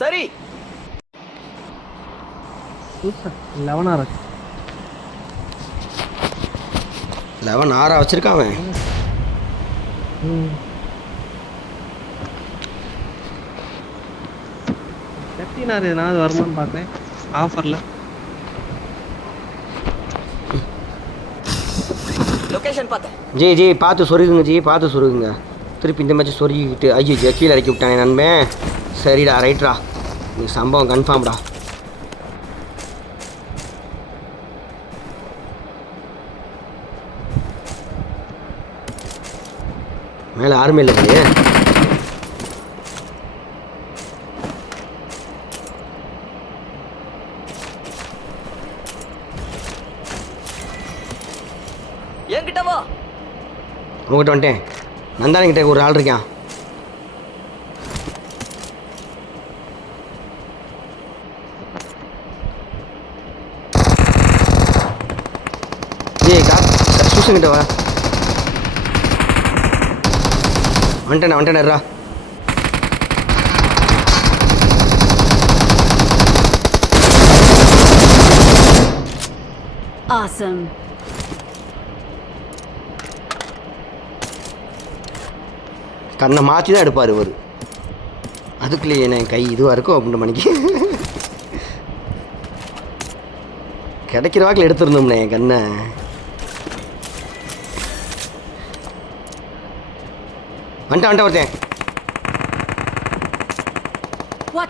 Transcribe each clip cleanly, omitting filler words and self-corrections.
சரி 11 11 வச்சிருக்கான் அவன். கட்டினாரு எதனாவது வருமானு பார்க்குறேன் ஆஃபரில். லொகேஷன் பார்த்தேன். ஜி ஜி பார்த்து சொருகுங்க ஜி, பார்த்து சொருகுங்க. திருப்பி இந்த மாதிரி சொருகிக்கிட்டு ஐயோ கீழே இறக்கி விட்டானே நண்பன். சரிடா ரைட்ரா, நீ சம்பவம் கன்ஃபார்ம்டா. மேலே யாருமே இல்லை போய். என்கிட்ட வா. உங்ககிட்ட வந்துட்டேன். நந்தானிக்கிட்ட ஒரு ஆள் இருக்கான். ஏய் சூசங்கிட்ட வா. வந்துட்டேனே. Awesome. கண்ணை மாற்றி தான் எடுப்பார் இவர். அதுக்குள்ளேயே என் கை இதுவாக இருக்கும் அப்படின்ற மணிக்கு கிடைக்கிற வாக்கில் எடுத்துருந்தோம்ண்ணே என் கண்ணை. வந்துட்டேன் ஒருத்தன்.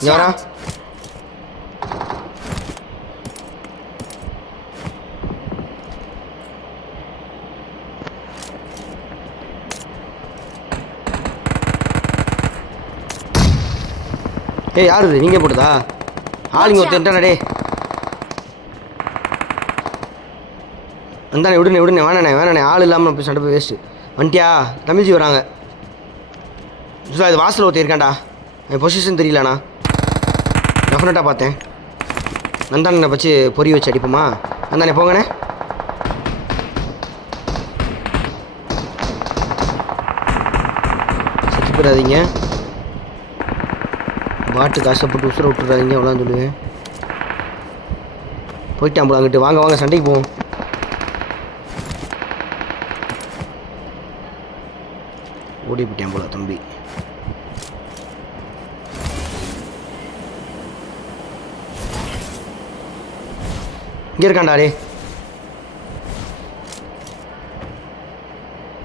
யாரா ஏய் யாரு இது? நீங்கள் போட்டுதா ஆளுங்க ஒருத்தன்டே. வந்தானே விடுனே வேணாண்ணே ஆள் இல்லாமல் போய் சண்டை போய் வேஸ்ட்டு. வந்துட்டியா? தமிழ்ச்சி வராங்க. இது வாசல் ஒருத்தர் இருக்காண்டா. என் பொசிஷன் தெரியலண்ணா, டெஃபினட்டாக பார்த்தேன். நந்தானனை வச்சு பொறி வச்சு அடிப்போமா? நந்தானே போங்கண்ணே. செத்து போயிடாதீங்க, பாட்டு காசப்பட்டு உசுரை விட்டுறாதீங்க, அவ்வளோதான் சொல்லுவேன். போயிட்டான் போல அங்கிட்டு. வாங்க சண்டைக்கு போவோம். ஓடி போயிட்டேன் போல தம்பி. இங்கே இருக்காண்டாரே.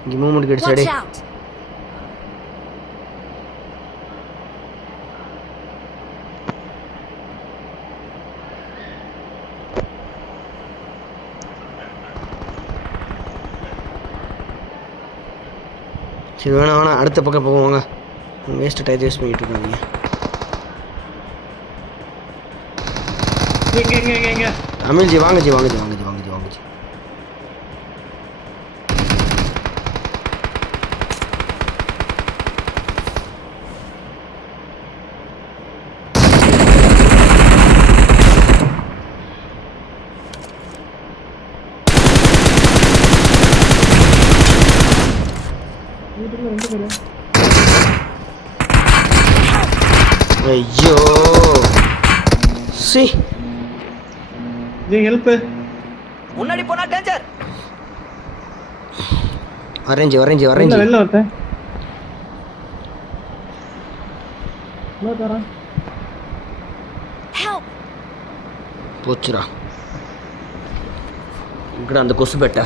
இங்கே மூமெண்ட் கிடைச்சாடே. சரி வேணாம் அடுத்த பக்கம் போவாங்க. வேஸ்ட்டு டைம் வேஸ்ட் பண்ணிட்டு இருக்காங்க. அமில்ஜி வாங்க ஜி. ஐயோ சி ஹெல்ப். முன்னாடி போனா டேஞ்சர். வரேஞ்சி வெளில வரேன். போச்சுடா. இங்கடா அந்த கொசு பெட்டா.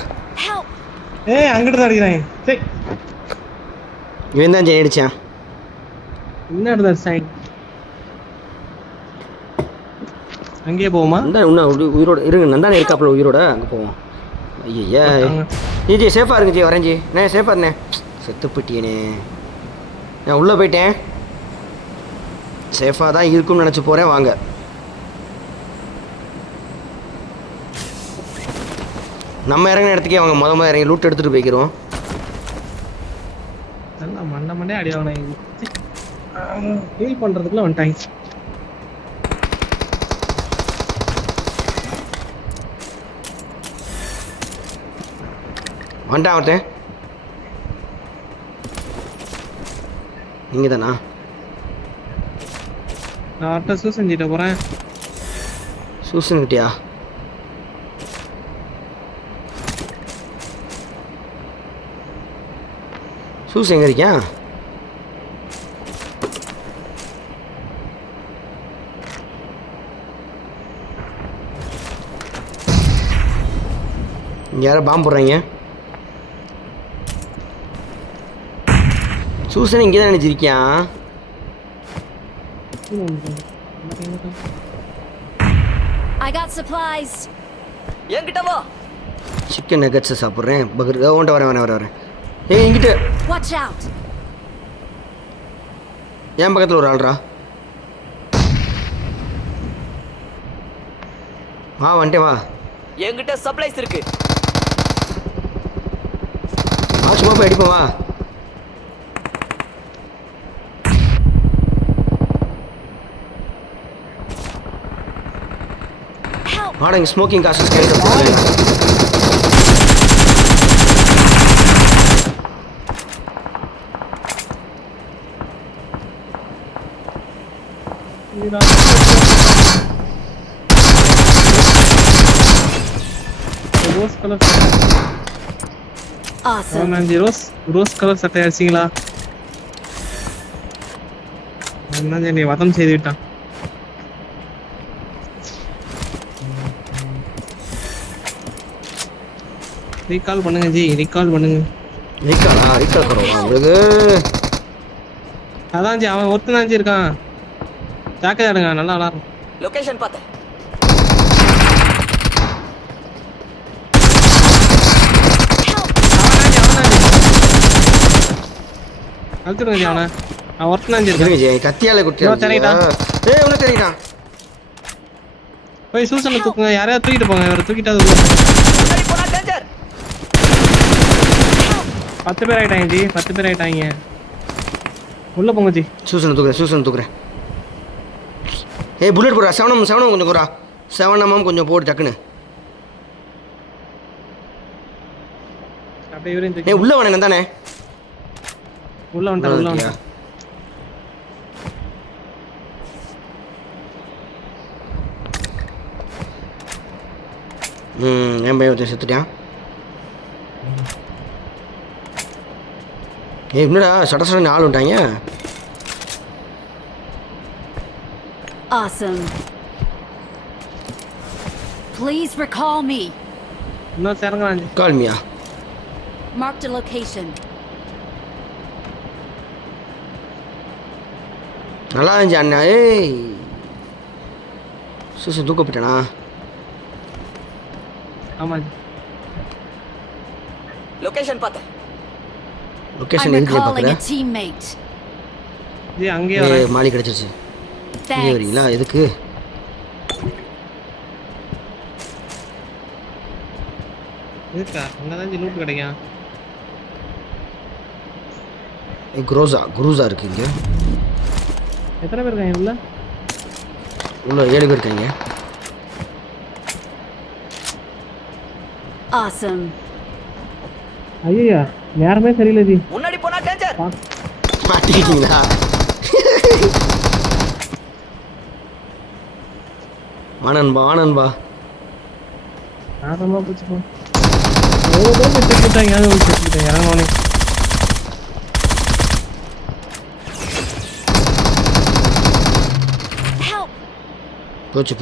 ஏய் அங்கிட்டு தான் அடிக்கிறாங்க. சரி இவன் தான் ஜெயிடிச்சான். என்ன சைன் அங்கேயே போவோமா? இன்னும் உயிரோட இருங்க. நந்தானே இருக்காப்புல உயிரோட. அங்கே போவோம். ஐயா ஜி சேஃபாக இருங்க ஜி. வரேன் ஜி. நான் சேஃபாக இருந்தேன். செத்து போட்டியனே. நான் உள்ளே போயிட்டேன். சேஃபாக தான் இருக்கும்னு நினச்சி போகிறேன். வாங்க. நம்ம இறங்கின இடத்துக்கே வாங்க. முதல்ல இறங்கி லூட் எடுத்துகிட்டு போய்க்கிறோம். நல்லா மண்டே அடி ஆகணும். ஹீல் பண்ணுறதுக்குள்ள வந்துட்டாங்க. வந்துட்டான் ஒருத்தன். நீங்கள் தானா? நான் அவர்கிட்ட சூசஞ்சிட்ட போறேன். சூசன் கிட்டியா? சூஸ் எங்க இருக்கியா? இங்க யாரோ பாம்பு போடுறாங்க. சூசன் இங்கே தான் நினைச்சிருக்கியான். I got supplies. என்கிட்ட வா. சிக்கன் நெகட்ஸை சாப்பிட்றேன். பர்கர் ஓண்ட வரேன். ஏய் என்கிட்ட Watch out. என் பக்கத்தில் ஒரு ஆள்ரா. வா வந்துட்டே வா. என்கிட்ட சப்ளைஸ் இருக்கு. வா சும்மா போய் அடிப்போம் வா. Help. வாடா இங்கே ஸ்மோக்கிங் காசஸ் கேட்க. Rose colour Awesome. Rose colour சட்டை அடிச்சிங்களா? என்னை வதம் செய்து விட்டான். ரீகால் பண்ணுங்க ஜி, ரீகால் பண்ணுங்க. ரீகால் கரோவா உங்களுக்கு? அதான் ஜி, அவன் ஒருத்தன் ஜி இருக்கான். ஜாக்கிரதை எடுங்க, நல்லா விளாட்றான். லொகேஷன் பார்த்தேன். அழுத்துடுங்க ஜி அவனை. அவன் ஒருத்தன் ஜி இருக்கான். இருங்க ஜி கத்தியால குட்டியா. தெரியுதான். ஏய் உனக்கு தெரியுதா? போய் சூசனை தூக்குங்க, யாரையாவது தூக்கிட்டு போங்க. இவரை தூக்கிட்டாது. முன்னாடி போனா டேஞ்சர். 10 பேர் ஆயிட்டாங்க ஜி, 10 பேர் ஆயிட்டாங்க. உள்ள போங்க ஜி. சூசனை தூக்குறேன். ஏய் புல்லட் போடுறா. செவனம் கொஞ்சம் போடுறா. செவனமாம் கொஞ்சம் போடு டக்குன்னு. அப்படியே இவரையும் தூக்கி. ஏய் உள்ள வானே தானே. உள்ள வந்துட்டான். என் பையன் ஒருத்தன் செத்துட்டான். ஏய் என்னடா சடசடன்னு ஆள் விட்டாங்க. Awesome. Please recall me. இன்னும் சேரங்கலாம் ஜி. கால்மியா. Marked a location. நல்லா இருந்துச்சு அண்ணா. ஏய் சூசன் தூக்க போயிட்டானா? ஆமா ஜி. லொகேஷன் பார்த்தேன். I'm லொகேஷன் இருக்குன்னு recalling a பார்க்குறேன். teammate. ஜி அங்கேயே வரேன். மாலி கிடச்சிருச்சு. இங்கே Thanks. வரீங்களா? எதுக்கு? இருக்கா? அங்கதான் ஜி லூட் கிடைக்கும். குரூஸா இருக்கு இங்கே. எத்தனை பேர் இருக்காங்க உள்ள? உள்ள 7 பேர் இருக்காங்க. Awesome. ஐயா யாருமே சரியில்லை ஜி. முன்னாடி போனா டேஞ்சர். மாட்டிக்கிட்டீங்களா? வானன்பா நாசமா போச்சுப்போம். எவ்வளோ பேர் செத்துட்டாங்க, யாரும் செத்துட்டாங்க. இறங்கோனே Help. போச்சு.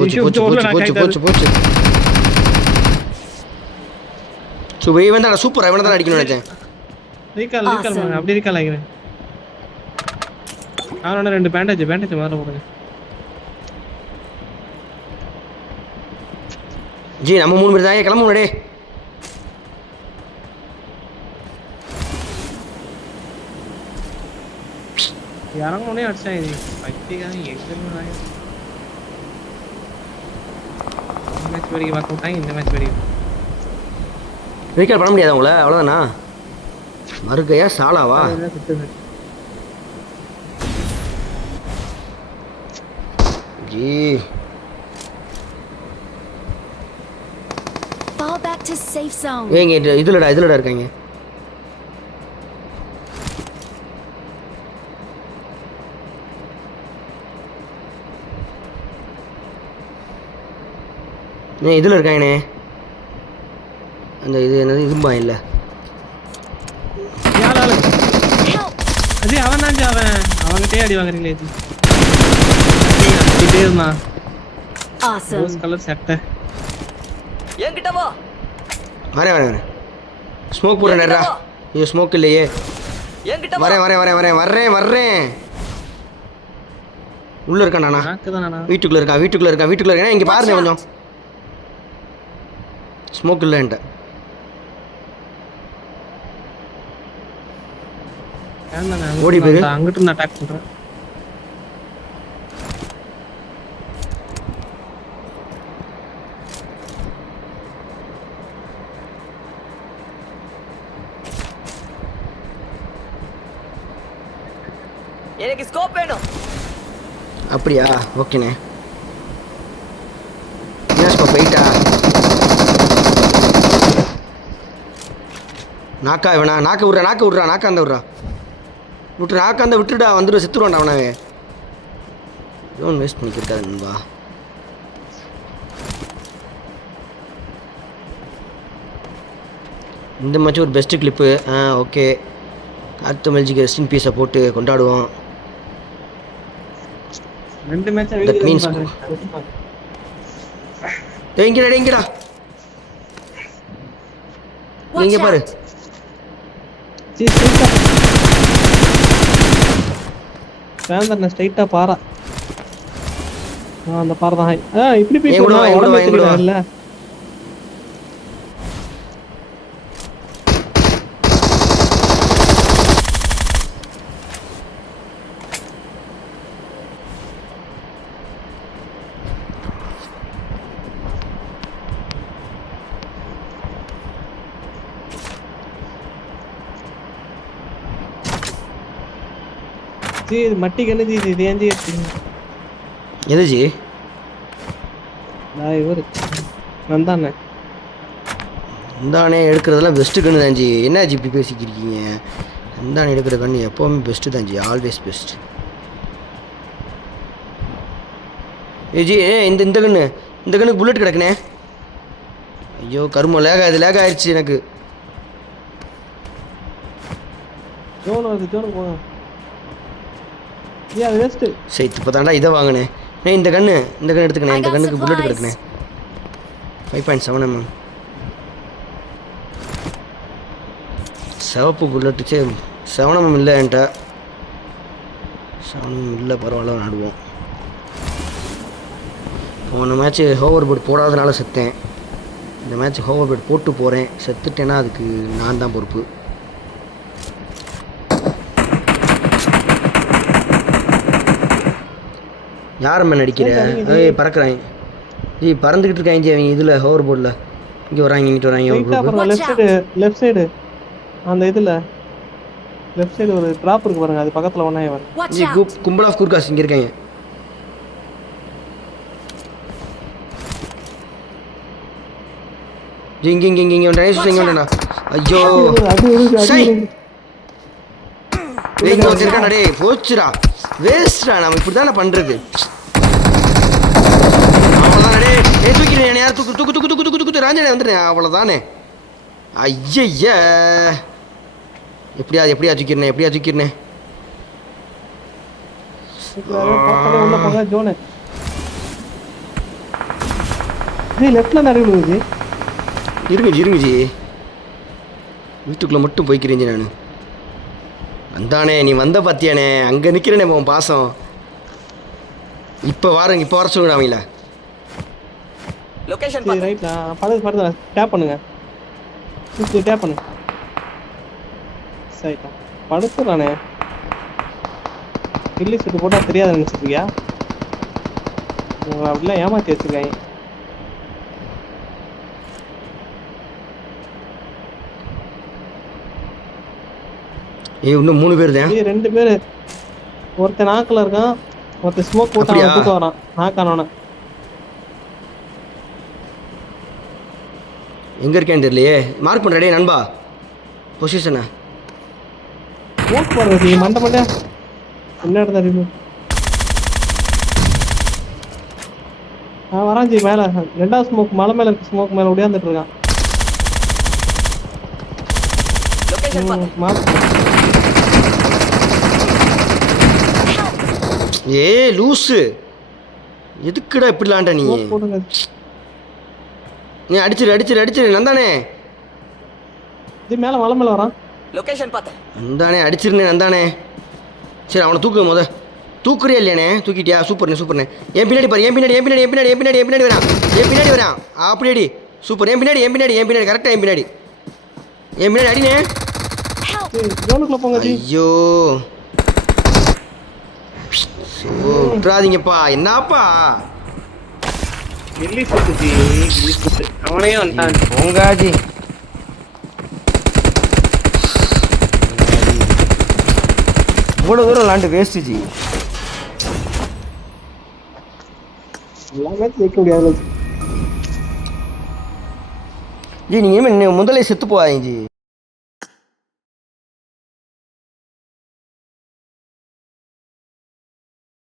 இவன் தான் சூப்பர். இவனை தான் அடிக்கணும்னு நினைச்சேன். ரீகால் பண்ணுங்க. அப்படி ரீகால் ஆகிறேன். அவனோட 2 பேண்டேஜ் மேலே போடுங்க. ஜி நம்ம 3 பேர் தான் கிளம்ப முன்னாடி. இறங்கோனே அடிச்சாங்க ஜி. பைத்தியக்காரன் எங்க மேட்ச் படிக்க பார்க்க விட்டாங்க. இந்த மேட்ச் படிக்க ரீகால் பண்ண முடியாது உங்களை. அவ்வளோதானா? மறுக்கையா சாலாவா? ஜி Fall back to safe zone. ஏங்க இதுலடா இருக்காங்க. இதில் இருக்காங்கண்ணே. அந்த இது என்னது இதும்பா இல்லை யார் ஆளு Help! அது அவன் தான் அவன்கிட்டே அடி வாங்குறீங்களே இது அடிக்கிட்டே இருந்தான். Awesome. ரோஸ் கலர் சட்டை. என்கிட்ட வா. வரேன் ஸ்மோக் போடுறேன்டா. ஐயோ ஸ்மோக் இல்லையே. என்கிட்ட வா. வரேன் உள்ளே இருக்கான்டாண்ணா. நாக்கு தானா? வீட்டுக்குள்ளே இருக்கான். இங்கே பாருங்க கொஞ்சம். ஸ்மோக் இல்லைன்ட்ட. ஓடி போயிரு. அங்கிட்டு நான் அட்டாக் பண்றேன். எனக்கு ஸ்கோப் வேணும். அப்படியா? ஓகேண்ணே. என்ன ஸ்கோப் வெயிட்டா? நாக்கா இவனா? நாக்க விட்றா. நாக்காந்த விட்டுடா. வந்துடும், செத்துருவான்டா அவனாவே. லோன் வேஸ்ட் பண்ணிக்கிட்டாரு நண்பா. இந்த மாதிரி ஒரு பெஸ்ட்டு கிளிப்பு. ஓகே. அடுத்த மேட்சுக்கு ரெஸ்டின் பீஸை போட்டு கொண்டாடுவோம். 2 மேட்ச் That means- எங்கடா Watch நீங்க பாரு. out! ஸ்ட்ரைட்டா பாரா. அந்த பாறை தான். இப்படி போய் என் கூட வா. இல்ல ஜி இது மட்டி கண்ணு ஜி. இது ஏஞ்சி எது ஜி? இவரு நந்தானே இந்தானே எடுக்கிறதெல்லாம் பெஸ்ட்டு கன்று தான் ஜி. என்ன ஜி இப்படி பேசிக்கிருக்கீங்க? இந்தானே எடுக்கிற கன்று எப்போவுமே பெஸ்ட்டு தான் ஜி. Always best. ஜி இந்த கண்ணுக்கு புல்லட் கிடக்குனே. ஐயோ கருமம் லேக் ஆயிடுச்சு எனக்கு. ஜோன் வருது. ஜோனுக்கு போங்க. அது வேஸ்ட்டு. சரி இப்போ தாண்டா இதை வாங்கினேன். இந்த கன்று எடுத்துக்கணே. இந்த கண்ணுக்கு புல்லட் கிடக்குனே. 5.7 mm சிவப்பு புல்லட்டு. சரி 7 mm இல்லை என்கிட்ட. 7 mm இல்லை, பரவாயில்ல நடுவோம். போன மேட்ச்சு ஹோவர் போர்ட் போடாதனால செத்தேன். இந்த மேட்ச் ஹோவர் போர்ட் போட்டு போகிறேன். செத்துட்டேன்னா அதுக்கு நான் தான் பொறுப்பு. யார் மேன் அடிக்கிற? பறக்கிறாங்க ஜி. பறந்துக்கிட்டு இருக்காங்க ஜி அவங்க இதில் ஹோவர் போர்டில். இங்கே வராங்க, இங்கிட்டு வராங்க. லெஃப்ட் சைடு அந்த இதில் லெஃப்ட் சைடு ஒரு ட்ராப் இருக்கு பாருங்க. அது பக்கத்தில் ஒன்றா வரும் Watch ஜி. out! கும்பல் ஆஃப் குர்காஸ் இங்கே இருக்காங்க. ஜி இங்கே வந்துடா. ஐயோ இங்கே வச்சிருக்காண்டா. டே போச்சுடா, வேஸ்டா. நம்ம இப்படி தானே பண்ணுறது. அவ்வளோதானே. டே தூக்கிறேன். யார் தூக்கு ராஜனே வந்துடுறேன். அவ்வளோதானே. ஐய எப்படியா தூக்கிறேன். உள்ள போங்க ஜோனு. லெஃப்ட்ல நிறைய விழுவுது. இருங்க ஜி. வீட்டுக்குள்ளே மட்டும் போய்க்கிறேன் ஜி. நான் வந்தானே, நீ வந்த பார்த்தியானே, அங்கே நிற்கிறேனே உன் பாசம். இப்போ வர சொல்லுங்க அவங்கள. லொகேஷன் சரி ரைட். படுது டேப் பண்ணுங்க. டேப் பண்ணுங்க. சரிட்டா படுத்துறானே. கில்லி சுட்டு போட்டால் தெரியாது நினச்சிருக்கியா? உங்களை அப்படிலாம் ஏமாற்றி வச்சுருக்காங்க. இன்னும் 3 பேர் தான். 2 பேர். ஒருத்தன் நாக்கில் இருக்கான், ஒருத்தன் ஸ்மோக் போட்டு வரான். நாக்கானவன எங்கே இருக்கேன்னு தெரியலையே. மார்க் பண்ணுறடே நண்பா பொசிஷனை. ஸ்மோக் போடுறது மண்டை என்ன இடத்துல இருக்கு? வரான் ஜி மேல. ரெண்டாவது ஸ்மோக் மலை மேல இருக்க ஸ்மோக் மேல ஒடியாந்துட்டு இருக்கான். லொகேஷன் பாத்து ஏ லூசு, எதுக்குடா இப்படிலான்டா நீ? ஸ்மோக் போடுங்க. நீ அடிச்சிரு நந்தானே. ஜி மேல மலை மேல வரான். லொகேஷன் பாத்து நந்தானே அடிச்சிருந்தேன் நந்தானே. சரி அவனை தூக்கு தூக்குறியா இல்லையானே? தூக்கிட்டியா? சூப்பர்ண்ணே. என் பின்னாடி பாரு, என் பின்னாடி வரான். அப்படியேடி சூப்பர். என் பின்னாடி கரெக்டாக என் பின்னாடி அடினே. ஜோனுக்குள்ள போங்க ஜி. ஐயோ விட்டுறாதீங்கப்பா. என்னப்பா கில்லி சுத்து ஜி, கில்லி சுத்து. அவனே வந்துட்டான். போங்காஜி. இவ்வளோ தூரம் விளாண்டு வேஸ்ட்டு ஜி. எல்லாமே ஜெயிக்க முடியாது ஜி நீங்கள் முதல்ல செத்து போகாதீங்க ஜி.